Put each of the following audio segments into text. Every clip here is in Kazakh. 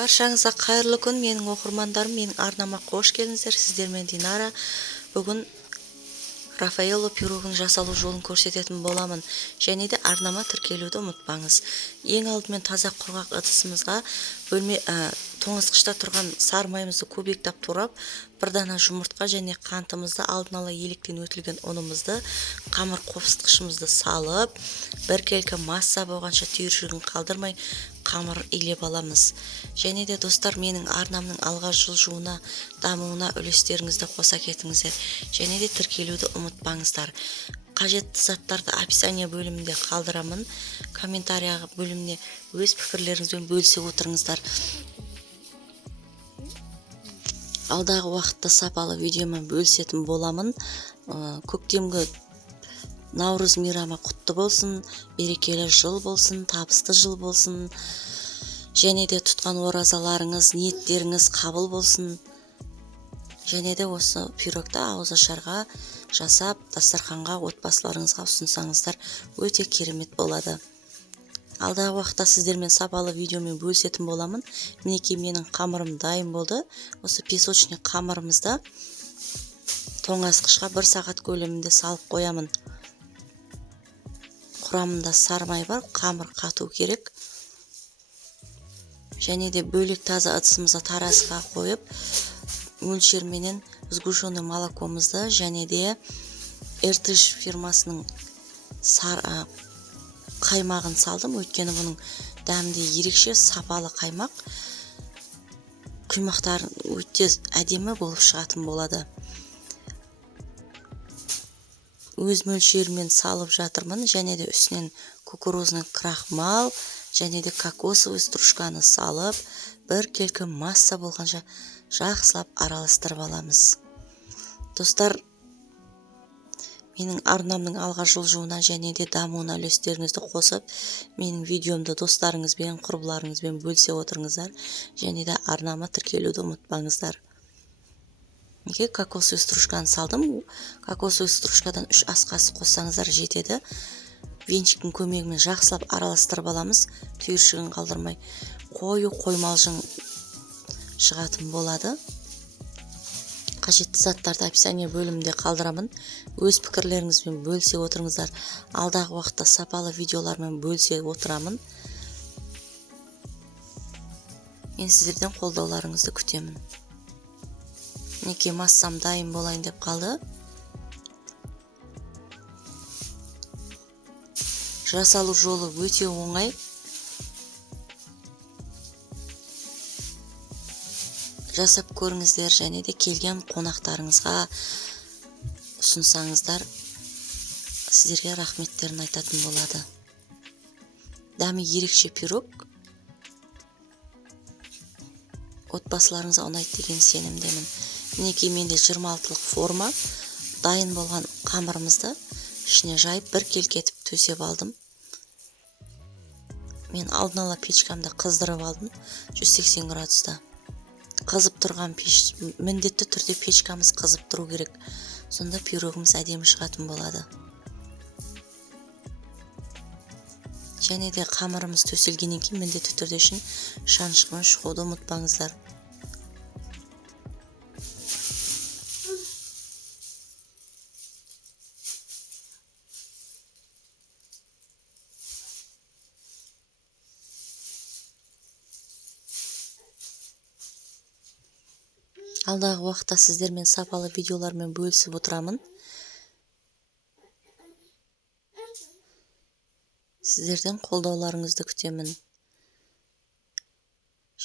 Баршаңызға қайырлы күн, менің оқырмандарым, менің арнама қош келдіңіздер. Сіздермен Динара. Бүгін Рафаэлло пирогын жасалу жолын көрсететін боламын. Және де арнама тіркелуді ұмытпаңыз. Ең алдымен таза құрғақ ыдысымызға тоңазытқышта тұрған сары майымызды көбіктеп турап, бір дана жұмыртқа және қантымызды, алдын ала електен өтілген ұнымызды, қамыр қопсытқышымызды салып, бір келкі масса болғанша түйіршігін қалдырмай қамыр илеп аламыз. Және де достар, менің арнамның алға жылжуына, дамуына үлестеріңізді қоса кетіңіздер. Және де тіркелуді ұмытпаңыздар. Қажетті заттарды описание бөлімінде қалдырамын. Комментария бөліміне өз пікірлеріңізбен бөлісе отырыңыздар. Алдағы уақытта сапалы видеомен бөлісетін боламын. Көктемгі Наурыз мейрамы құтты болсын, берекелі жыл болсын, табысты жыл болсын. Және де тұтқан оразаларыңыз, ниеттеріңіз қабыл болсын. Және де осы пирогты ауызашарға жасап, дастарханға, отбасыларыңызға ұсынсаңыздар өте керемет болады. Алдағы уақытта сіздермен сапалы видеомен бөлісетін боламын. Мінекей, менің қамырым дайын болды. Осы песочный қамырымызды тоңазытқышқа 1 сағат көлемінде салып қоямын. Құрамында сары май бар, қамыр қату керек. Және де бөлек таза ыдысымызды таразыға қойып, мөлшерменен сгущенный молокомызды және де Эртыш фирмасының қаймағын салдым. Өйткені бұның дәмді ерекше, сапалы қаймақ. Құймақтар өте әдемі болып шығатын болады. Өз мөлшерімен салып жатырмын. Және де үстінен кукурузный крахмал және де кокосовый стружканы салып, бір келкі масса болғанша жақсылап араластырып аламыз. Достар, менің арнамның алға жылжуына және де дамуына үлестеріңізді қосып, менің видеомды достарыңызбен, құрбыларыңызбен бөлісе отырыңыздар. Және де арнама тіркелуді ұмытпаңыздар. Неге кокосовый стружканы салдым. Кокосовый стружкадан 3 ас қасық қоссаңыздар жетеді. Венчиктің көмегімен жақсылап араластырып аламыз. Түйіршігін қалдырмай қою қоймалжың шығатын болады. Қажетті заттарды описание бөлімінде қалдырамын. Өз пікірлеріңізбен бөлісе отырыңыздар. Алдағы уақытта сапалы видеолармен бөлісе отырамын. Мен сіздерден қолдауларыңызды күтемін. Неке массам дайын болайын деп қалды. Жасалу жолы өте оңай. Жасап көріңіздер, және де келген қонақтарыңызға ұсынсаңыздар, сіздерге рахметтерін айтатын болады. Дәмі ерекше пирог. Отбасыларыңызға ұнайды деген сенімдемін. Мінекей, менде 26-лық форма. Дайын болған қамырымызды ішіне жайып, бір келкетіп төсеп алдым. Мен алдын ала печкамды қыздырып алдым, 180 градуста. Қызып тұрған пеш, міндетті түрде печкамыз қызып тұру керек. Сонда пирогымыз әдемі шығатын болады. Және де қамырымыз төселгеннен кейін міндетті түрде үшін шанышқымен шұғуды ұмытпаңыздар. Алдағы уақытта сіздермен сапалы видеолармен бөлісіп отырамын. Сіздерден қолдауларыңызды күтемін.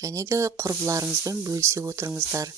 Және де құрбыларыңызбен бөлісе отырыңыздар.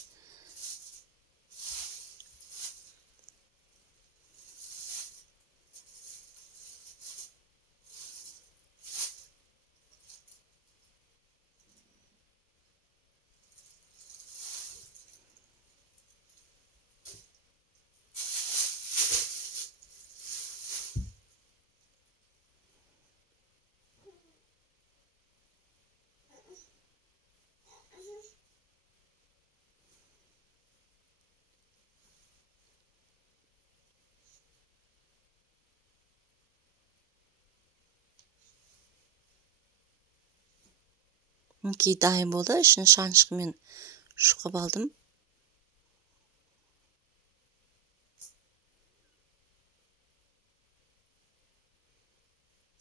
Мінекей дайын болды. Ішін шанышқымен шұқып алдым.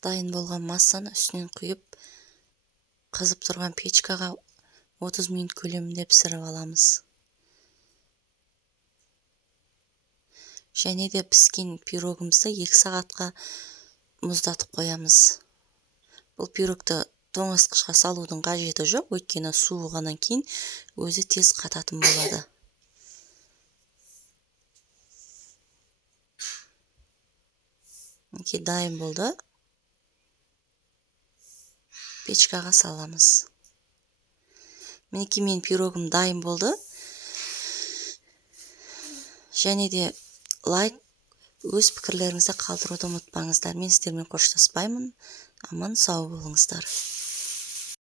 Дайын болған массаны үстінен құйып, қызып тұрған печкаға 30 минут көлемінде пісіріп аламыз. Және де піскен пирогымызды 2 сағатқа мұздатып қоямыз. Бұл пирогты тоңазытқышқа салудың қажеті жоқ, өйткені суығаннан кейін өзі тез қататын болады. Мінекей дайын болды. Печкаға саламыз. Мінекей мен пирогым дайын болды. Және де лайк, өз пікірлеріңізді қалдыруды ұмытпаңыздар. Мен сіздермен қоштаспаймын. Аман сау болыңыздар.